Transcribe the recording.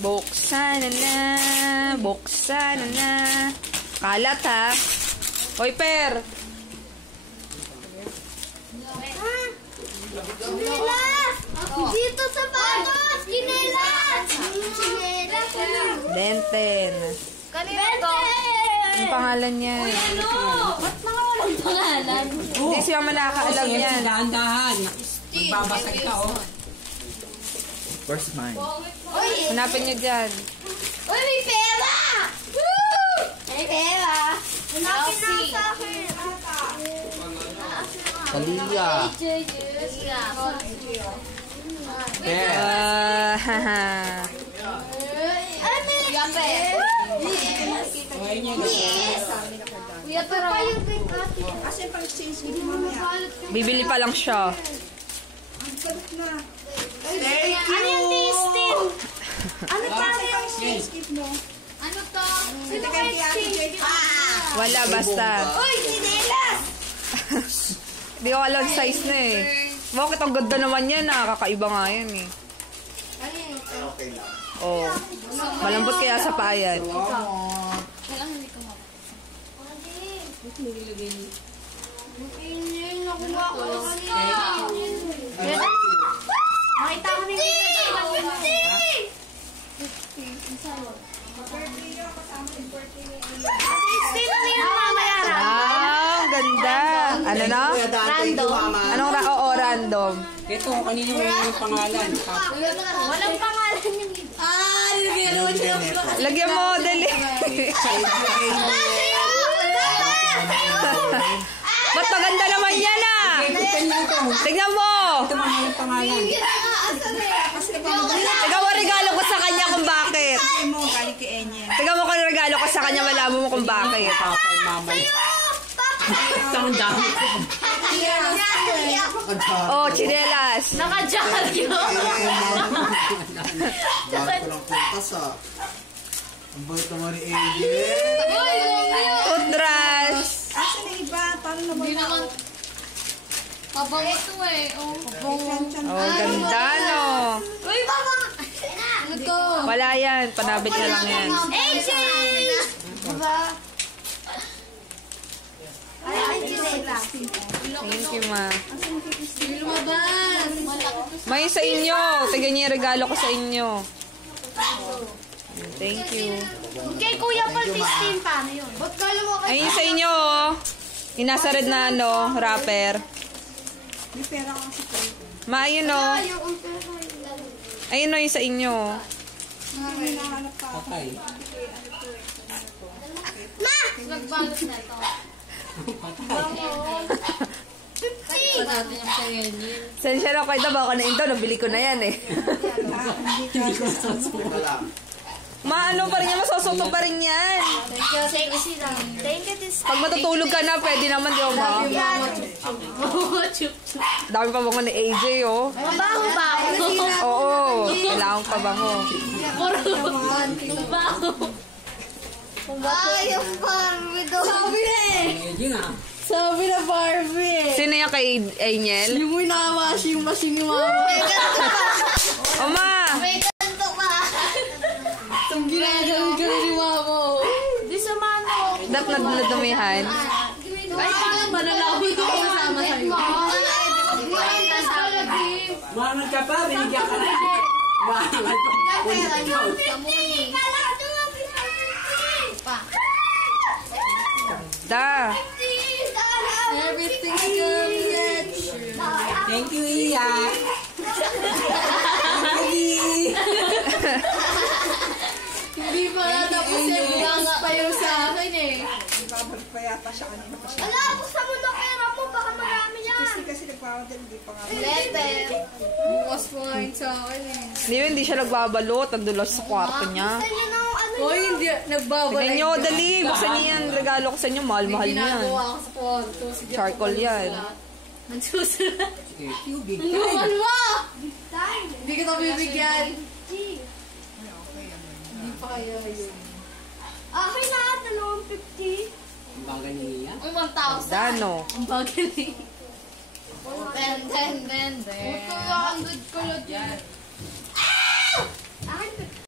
Buksan na. Buksan na. Kalat ha. Hoy, Per. Kinelas! Dito sa patos! Kinelas! Benten. Kanina to? Ang pangalan niya. Ano? Ba't mga walang pangalan? Hindi siya manakaalam yan. Dahan-dahan. Magbabasag ka, oh. Where's mine? Hanapin niyo dyan. Uy, may pera! Woo! May pera! Hanapin na sa akin. Kalia. Haha. Kuya, pero Bibili pa lang siya. thank you! Ano yung tasting? Ano tayo yung tasting mo? Ano to? Sino kayo tasting? Wala, basta. Uy, sinelas! Hindi ko alam size na eh. Bakit ang ganda naman yan ah. Kakaiba nga yan eh. Okay lang. Oh. Malambot kaya sa payan. Nakuha ko na kanina. Nakita ko na yung 50! Wow, ganda. Ano na? Random. Anong oo, random. Ito, kanina yung pangalan. Walang pangalan yung Lagyan mo, dali. Ba't maganda naman yan ah? Tignan mo. Ito mga yung pangalan. Tignan mo regalo ko sa kanya kung bakit. Tignan mo kung regalo ko sa kanya, malaman mo kung bakit. Papay, mamay. Ang dami. Oh, chinelas. Naka-jacket yun. Bakit ko lang puntas ah. Ang bait naman ni AJ. Toothbrush. Asa na iba? Paano naman? Hindi naman. Abang ito eh. Oh, ganda no. Uy, mama! Ano to? Wala yan, panabit na lang yan. AJ! Diba? Thank you, ma. Lumabas! May sa inyo. Tignan niyo yung regalo ko sa inyo. Thank you. Kay Kuya Paul 16, paano yun? Ba't kala mo kay... Ayun sa inyo, oh. Yung nasa red na ano, wrapper. May pera ko sa pera. Ma, ayun oh. Ayun oh, yung sa inyo. May nahanap pa ako. Patay. Ma! Nagbalot na ito. Sensya na kayo, baka na ito, nabili ko na yan eh. Ito lang. Ma, ano pa rin yan, masusuto pa rin yan. Thank you. Sexy lang. Thank you. Pag matutulog ka na, pwede naman, di ba, ma? Dami pa bango ni AJ, oh. Mabaho ba ako? Oo, kailangan pa bango. Mabaho. Ay, yung Barbie doon. Sabi na eh. Yun nga. Sabi na Barbie. Sino yung kay Angel? Yung mo yung naka-washing machine yung mama. May ganito pa. O, ma! May ganito pa. Itong ginagawin ka ni mama. Di sa mano. Dapat nadudumihan. Ay, parang manalawin ko kung sama sa'yo. Mahangat ka pa, binigyan ka na. Mahangat ka. Da! Everything's gonna get you. Thank you, Iya. Hindi pa nga tapos yung banga pa yung sa akin eh. Ibabalik pa yata siya kanina pa siya. Ala, buksan mo na pera mo, baka marami yan. Kasi nagpapadal, hindi pa nga. Letter. Bukas po nga yun sa akin eh. Hindi siya nagbabalot. Nagdulas sa kwarto niya. Buksan niyo na ang ano Hoy, hindi. Nagbabalay. Tignan nyo, dali. Buksan niyo yan. Regalo ko sa inyo. Mahal-mahal niyan. Ginagawa ko sa kwarto. Sige, Charcoal yan. nagsusulat. Tubig. Luman mo! Hindi kita bibigyan. Hindi pa kaya yun. Okay na, 250. Ang bagal ni Iya. Ay, 1,000. Dano. Ang bagal eh. Ben. 200 ko lang din.